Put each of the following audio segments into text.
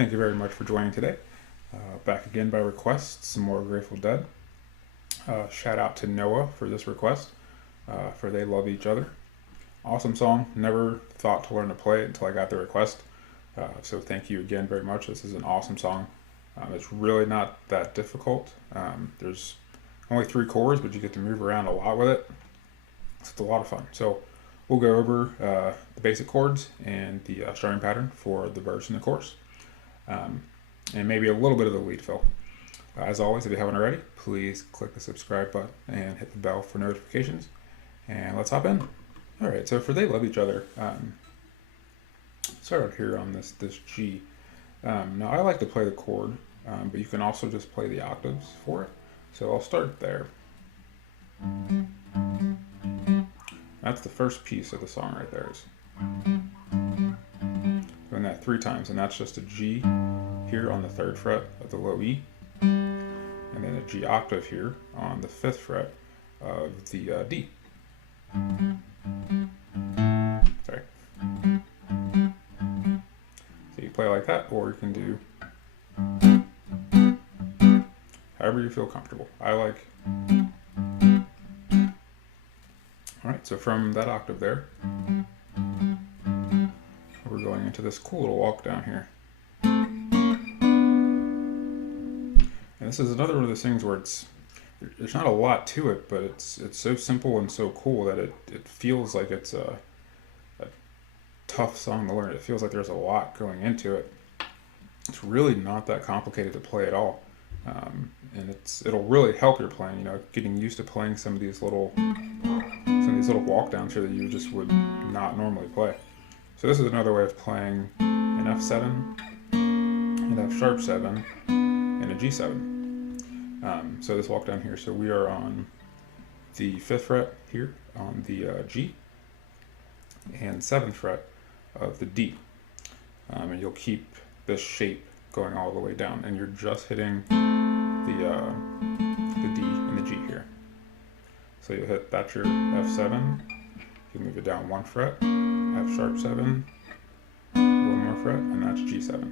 Thank you very much for joining today. Back again by request, some more Grateful Dead. Shout out to Noah for this request, for They Love Each Other. Awesome song. Never thought to learn to play it until I got the request. So thank you again very much. This is an awesome song. It's really not that difficult. There's only 3 chords, but you get to move around a lot with it. So it's a lot of fun. So we'll go over the basic chords and the strumming pattern for the verse and the chorus. And maybe a little bit of the lead fill. As always, if you haven't already, please click the subscribe button and hit the bell for notifications. And let's hop in. All right, so for They Love Each Other, start out here on this G. Now I like to play the chord, but you can also just play the octaves for it. So I'll start there. That's the first piece of the song right there. Doing that 3 times, and that's just a G here on the 3rd fret of the low E, and then a G octave here on the 5th fret of the D. Sorry. So you play like that, or you can do however you feel comfortable. I like. Alright, so from that octave there, we're going into this cool little walk down here. And this is another one of those things where there's not a lot to it, but it's so simple and so cool that it feels like it's a tough song to learn. It feels like there's a lot going into it. It's really not that complicated to play at all. And it'll really help your playing, getting used to playing some of these little walk downs here that you just would not normally play. So this is another way of playing an F7, an F sharp 7, and a G7. So this walk down here, so we are on the 5th fret here on the G, and 7th fret of the D. And you'll keep this shape going all the way down, and you're just hitting the D and the G here. So you hit, that's your F7, you move it down 1 fret, F sharp 7, 1 more fret, and that's G7.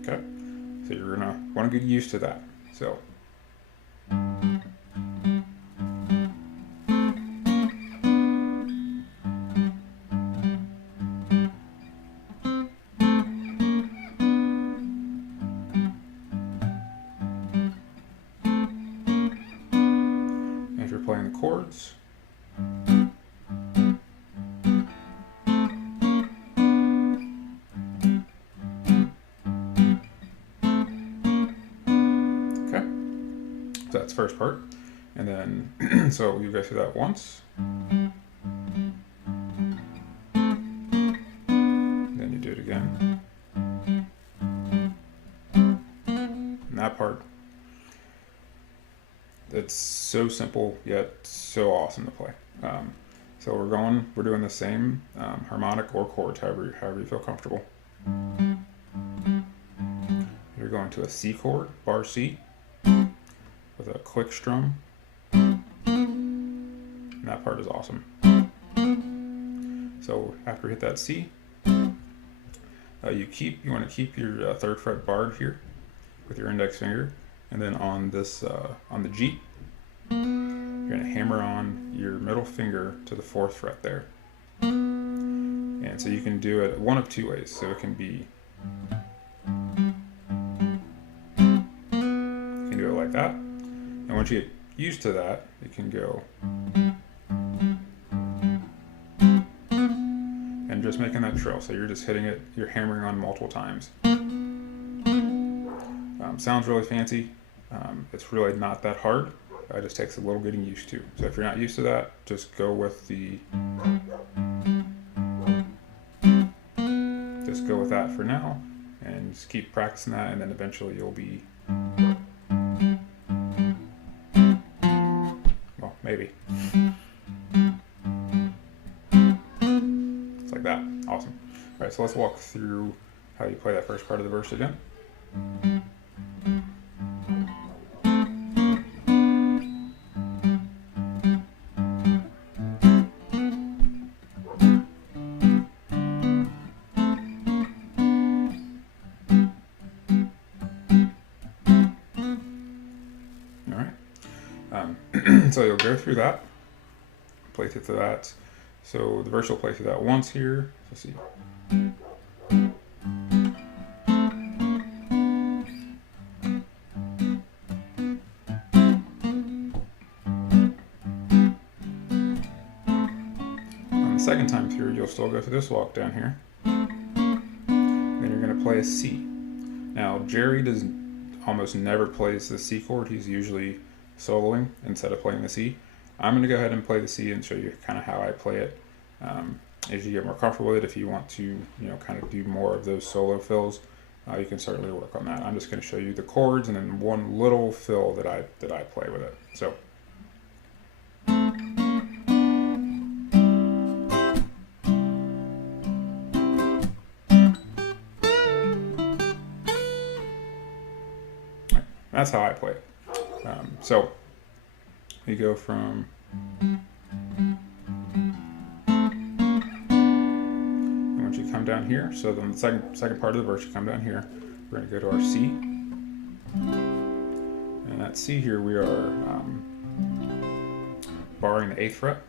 Okay? So you're gonna want to get used to that. So if you're playing the chords, that's first part, and then so you go through that once, then you do it again, and that part, it's so simple yet so awesome to play. So we're doing the same harmonic or chords, however you feel comfortable. You're going to a C chord, bar C, with a click strum, and that part is awesome. So after you hit that C, you want to keep your 3rd fret barred here with your index finger, and then on this on the G, you're going to hammer on your middle finger to the 4th fret there. And so you can do it one of 2 ways. So it can be, you can do it like that. And once you get used to that, you can go and just making that trill. So you're just hitting it, you're hammering on multiple times. Sounds really fancy. It's really not that hard. It just takes a little getting used to. So if you're not used to that, just go with that for now, and just keep practicing that, and then eventually you'll be, well, maybe. It's like that. Awesome. All right, so let's walk through how you play that first part of the verse again. So you'll go through that, play through that. So the verse will play through that once here. Let's see. On the second time through, you'll still go through this walk down here. Then you're going to play a C. Now, Jerry almost never plays the C chord. He's usually soloing instead of playing the C. I'm going to go ahead and play the C and show you kind of how I play it. As you get more comfortable with it, if you want to, kind of do more of those solo fills, you can certainly work on that. I'm just going to show you the chords and then one little fill that I play with it. So. That's how I play it. So you go from and once you come down here, so then the second part of the verse, you come down here, we're going to go to our C. And that C here, we are barring the 8th fret.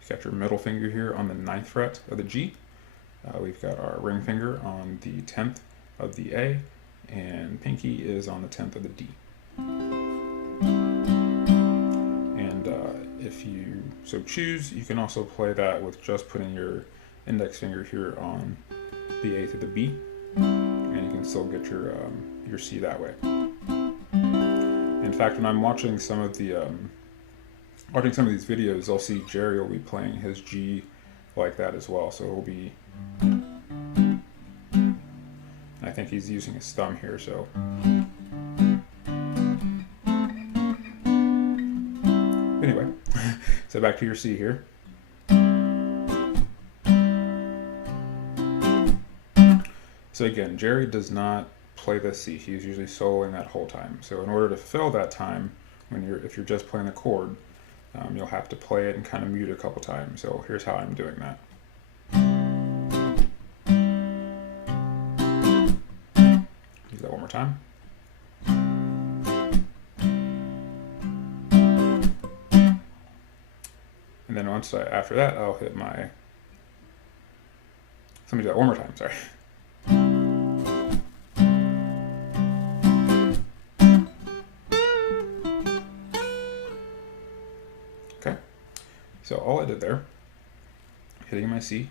You've got your middle finger here on the 9th fret of the G. We've got our ring finger on the 10th of the A, and pinky is on the 10th of the D. And if you so choose, you can also play that with just putting your index finger here on the 8th of the B, and you can still get your C that way. In fact, when I'm watching some of these videos, I'll see Jerry will be playing his G like that as well. So it will be. I think he's using his thumb here, so. Anyway, so back to your C here. So again, Jerry does not play the C. He's usually soloing that whole time. So in order to fill that time, if you're just playing the chord, you'll have to play it and kind of mute it a couple times. So here's how I'm doing that. That one more time. And then after that, I'll hit my. Let me do that one more time, sorry. Okay. So all I did there, hitting my C.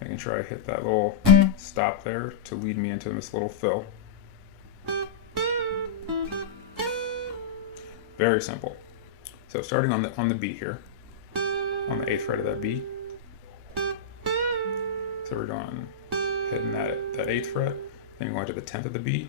Making sure I hit that little stop there to lead me into this little fill. Very simple. So starting on the B here, on the 8th fret of that B. So we're going hitting that 8th fret, then going to the 10th of the B,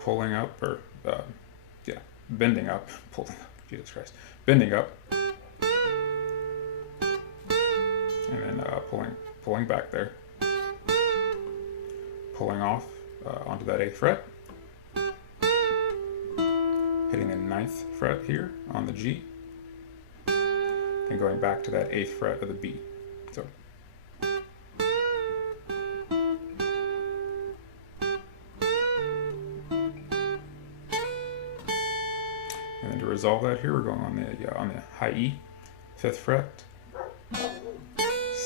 pulling up or bending up, pulling up. Jesus Christ, bending up. And then pulling back there, pulling off onto that 8th fret, hitting the 9th fret here on the G, and going back to that 8th fret of the B. So. And then to resolve that here, we're going on the high E, 5th fret,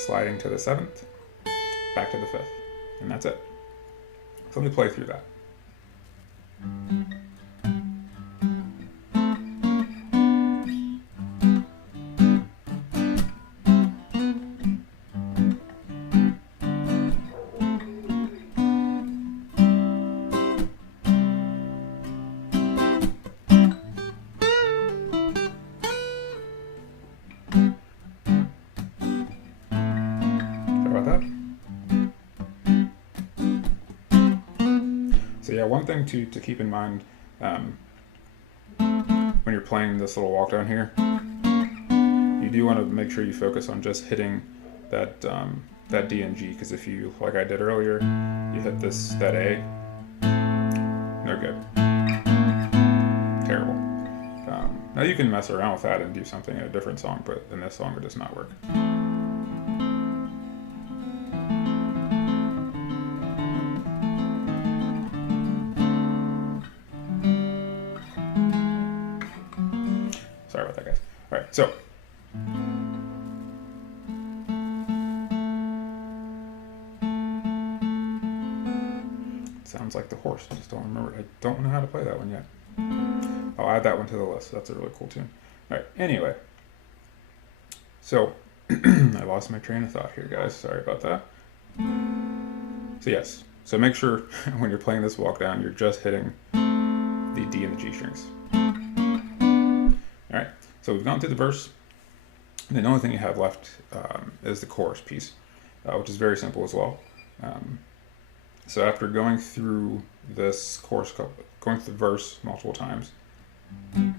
sliding to the 7th, back to the 5th, and that's it. So let me play through that. So yeah, one thing to keep in mind when you're playing this little walk down here, you do want to make sure you focus on just hitting that D and G, because if you, like I did earlier, you hit that A, no good, terrible. Now you can mess around with that and do something in a different song, but in this song it does not work. All right, so sounds like the horse. I just don't remember. I don't know how to play that one yet. I'll add that one to the list. That's a really cool tune. All right. Anyway, so I lost my train of thought here, guys. Sorry about that. So yes. So make sure when you're playing this walk down, you're just hitting the D and the G strings. All right. So we've gone through the verse. And the only thing you have left is the chorus piece, which is very simple as well. So after going through this chorus, going through the verse multiple times, you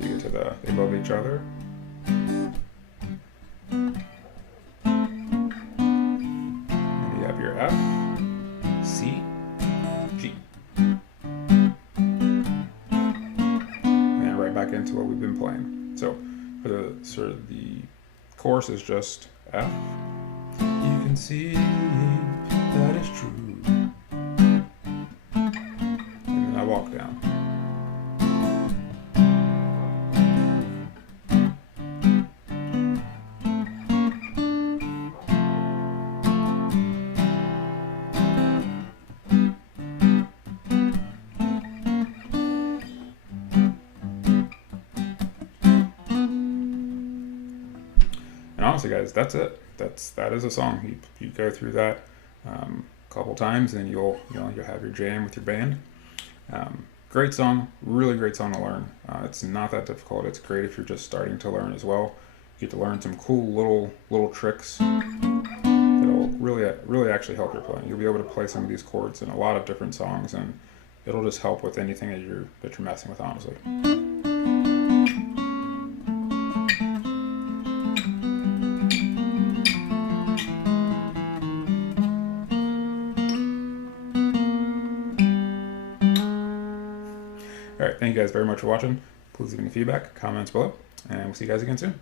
get to the they love each other. And you have your F, C, G. Back into what we've been playing. So for the sort of the chorus is just F. You can see that is true. And then I walk down. And honestly, guys, that's it. That is a song. You go through that a couple times, and you'll have your jam with your band. Great song, really great song to learn. It's not that difficult. It's great if you're just starting to learn as well. You get to learn some cool little tricks that'll really actually help your playing. You'll be able to play some of these chords in a lot of different songs, and it'll just help with anything that you're messing with, honestly. All right, thank you guys very much for watching. Please leave any feedback, comments below, and we'll see you guys again soon.